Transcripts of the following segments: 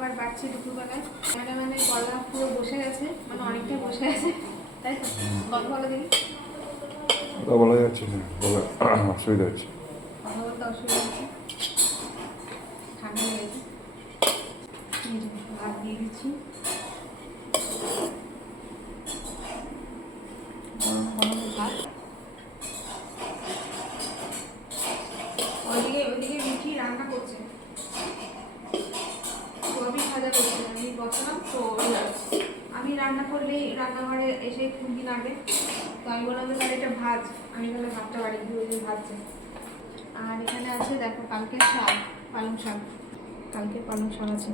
আবার বাড়ছে দুপুরবেলায়। মানে গলা পুরো বসে গেছে, মানে অনেকটাই বসে গেছে, তাই তো? গল্প বলো দিন। কথা বলা যাচ্ছে না, বলা অসুবিধা হচ্ছে। কথা বলতে অসুবিধা হচ্ছে, ঠান্ডা লেগেছে। ভাত দিয়ে দিচ্ছি, গরম গরম ভাত। ওইদিকে মিঠি রান্না করছে, সোয়াবিন ভাজা করছে। আমি বসালাম তো, আমি রান্না করলেই রান্নাঘরে এসে খুন্তি নাড়বে, তো আমি বললাম যে তাহলে এটা ভাজ, আমি তাহলে ভাতটা বাড়ি দিয়ে ওই ভাজছে। আর এখানে আছে দেখো কালকে শাক, পালং শাক, কালকে পালং শাক আছে।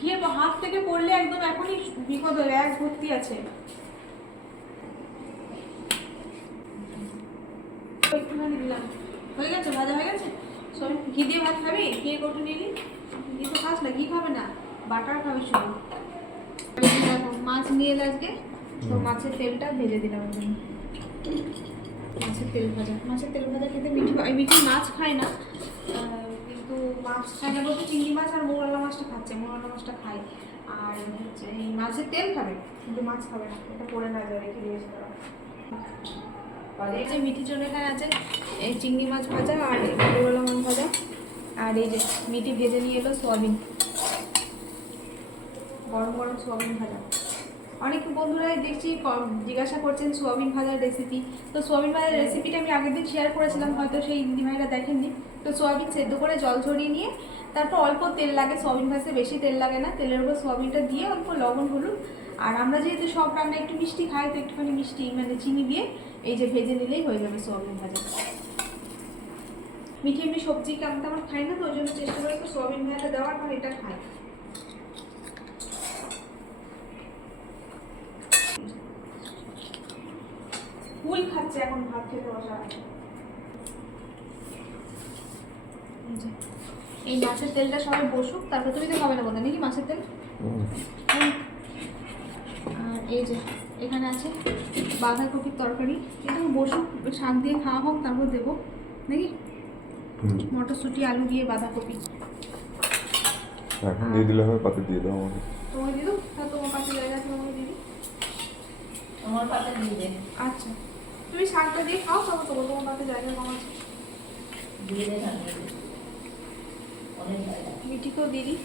গিয়ে হাত থেকে পড়লে একদম এখনই বিপদ হয়ে এক ভর্তি আছে। একটুখানি দিলাম, হয়ে গেছে, ভাজা হয়ে গেছে। সরি, ঘি দিয়ে ভাত খাবি? ঘি কটু নিলি, ঘি তো খাস না, ঘি খাবে না, বাটার খাবে শুধু। দেখো মাছ নিয়ে এলে আজকে, তো মাছের তেলটা ভেজে দিলাম ওই জন্য। মাছের তেল ভাজা, মাছের তেল ভাজা খেতে মিঠি মাছ খায় না, কিন্তু মাছ খায় না বলতে চিংড়ি মাছ আর মৌরলা মাছটা খাচ্ছে, মৌরলা মাছটা খায়। আর হচ্ছে এই মাছের তেল খাবে, কিন্তু মাছ খাবে না, এটা পড়ে না যায়, রেখে দিয়েছে তারা। এই যে মিঠির জন্য এখানে আছে এই চিংড়ি মাছ ভাজা আর মৌরলা মাছ ভাজা, আর এই যে মিঠি ভেজে নিয়ে এলো সোয়াবিন, গরম গরম সোয়াবিন ভাজা। অনেক বন্ধুরাই দেখছি জিজ্ঞাসা করছেন সোয়াবিন ভাজার রেসিপি। তো সোয়াবিন ভাজার রেসিপিটা আমি আগের দিন শেয়ার করেছিলাম, হয়তো সেই দিদিভাইরা দেখেননি। তো সোয়াবিন সেদ্ধ করে জল ঝরিয়ে নিয়ে তারপর অল্প তেল লাগে, সোয়াবিন ভাজতে বেশি তেল লাগে না, তেলের উপর সোয়াবিনটা দিয়ে অল্প লবণ হলুদ, আর আমরা যেহেতু সব রান্না একটু মিষ্টি খাই, তো একটুখানি মিষ্টি মানে চিনি দিয়ে এই যে ভেজে নিলেই হয়ে যাবে সোয়াবিন ভাজা। মিঠে এমনি সবজি কেমন তেমন খাই না, তো ওই জন্য চেষ্টা করি তো সোয়াবিন ভাজাটা দেওয়ার পর এটা খাই। ফুল খাচ্ছে এখন ভাত খেতে বসা আছে। এই মাছের তেলটা সবাই বসুক, তারপর তুমি তো খাবে না বোধহয় নাকি মাছের তেল। আর এই যে এখানে আছে বাঁধাকপির তরকারি, এটা বসুক, শাক দিয়ে খাওয়া হোক, তারপর দেবো নাকি মটরশুঁটি আলু দিয়ে বাঁধাকপি। এখন দিয়ে দিলে হবে, পাতে দিয়ে দাও আমাকে। তোমাকে দিয়ে দাও, তোমার পাশে জায়গা আছে, তোমাকে দিয়ে দিই। আমার পাতে দিয়ে দে। আচ্ছা, তুমি শাকটা দিয়ে খাও, তারপর তোমার পাশে জায়গা কম আছে, দিয়ে দে না, অনেক জায়গা। মিঠিকেও দিয়ে দিই।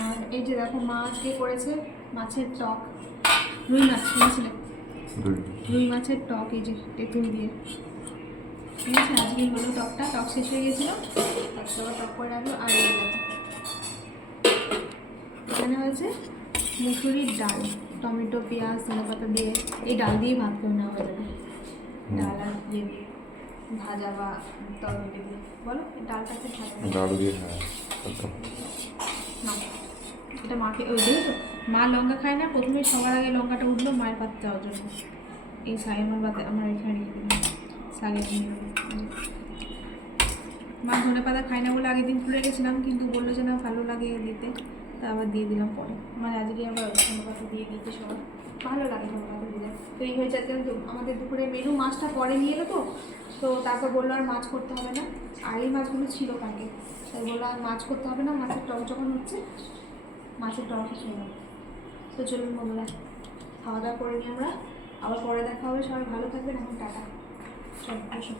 আর এই যে দেখো মা আজকে করেছে মাছের টক, রুই মাছ কিনেছিলে, রুই মাছের টক, এই যে তেঁতুল দিয়ে। ঠিক আছে, আজকেই হলো টকটা, টক শেষ হয়ে গেছিলো, তারপর টক করে রাখলো। আর এই দেখো এখানে হয়েছে মুসুরির ডাল, টমেটো পেঁয়াজ ধনেপাতা দিয়ে, এই ডাল দিয়ে ভাত করে নেওয়া হয়ে যাবে, ডাল আর দিয়ে দিয়ে ভাজা বা তরকারি দিয়ে। বলো ডালটাকে ডাল দিয়ে, হ্যাঁ না, এটা মাকে ওই দেখো মা লঙ্কা খায় না, প্রথমে সবার আগে লঙ্কাটা উঠলো মায়ের পাতে যাওয়ার জন্য। এই আমার পাতে আমার এখানে রেখে দিলাম, শাকের মা ধনে পাতা খায় না বলে আগের দিন তুলে রেখেছিলাম, কিন্তু বললো যে না ভালো লাগে দিতে, তা আবার দিয়ে দিলাম পরে। মানে আজকে আবার ধনে পাতা দিয়ে দিতে সবার ভালো লাগে, ধনে পাতা দিলে। তো এই হয়েছে কিন্তু আমাদের দুপুরে মেনু, মাছটা পরে নিয়ে এলো, তো তারপর বললো আর মাছ করতে হবে না, আর এই মাছগুলো ছিল কালকে, তাই বললো আর মাছ করতে হবে না, মাছের টক যখন হচ্ছে মাছের টক খেয়ে নেবো। তো চলুন বন্ধুরা, খাওয়া দাওয়া করে নিই আমরা, আবার পরে দেখা হবে, সবাই ভালো থাকবেন, এখন টাটা, চল আসুন।